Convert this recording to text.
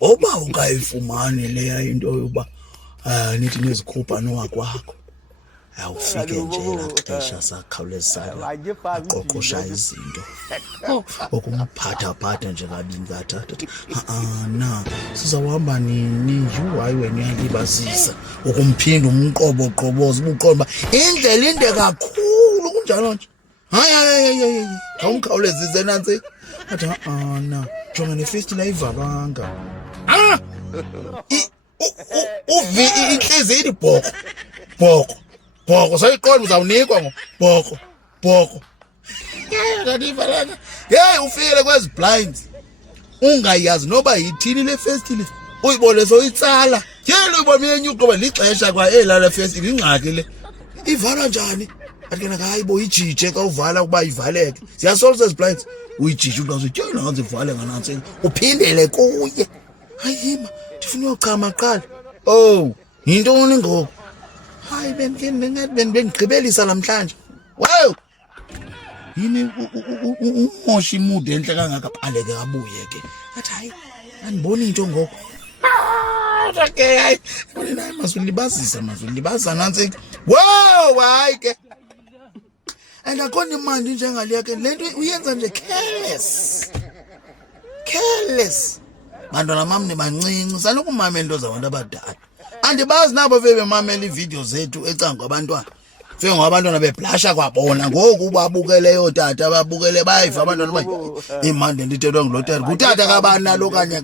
Oba ungayifumani leya into yoba nithi nizikhupha nowakwakho. Awufike nje elaxesha sakhawulezisayo aqoqosha izinto okumphatha nje kabingathatha na sizawuhamba nini hayi wena uyalibazisa ukumphinda umqoboqoboza ubuqoba indlela inde kakhulu kunjalo nje hayi awumkhawulezise nantsi athi na jonga nefestile ayivalanga uvi inhliziyo ithi bhoko sayiqonda uzawunikwa bhoko ngadivalanga ufikele kwezi blinds ungayazi noba yithini le festile uyibone soyitsala tyhele uyibona yenyuka ngoba lixesha kwa elala festile ingxaki le ivala njani athi kena hayibo ijije xa uvala ukuba ivaleke siyasolve ezi blinds uyijije ungazotyhela ngazivale nganantsika uphindele kuye hayima ndifuna uyochama qala yintoni ngoku hayi bendigqibelisa namhlanje wow yini umoshi imude enhle kangaka baleke abuye ke athi hayi andiboni into ngoku okay hayi naye mazulibazisa nantsika wow hayi ke andakho imandi njengaliya ke lento uyenza nje careless bantwana mam nibancinci sanokumamela into zabantu abadala andibazi nabo bebemamela iividiyo zethu ecango abantwana fike ngabantwana beblasha kwabona ngoku babukeleyo tata babukele bayiva abantwana imandi ndithethwa ngulo tata ngutata kabani nalo kanye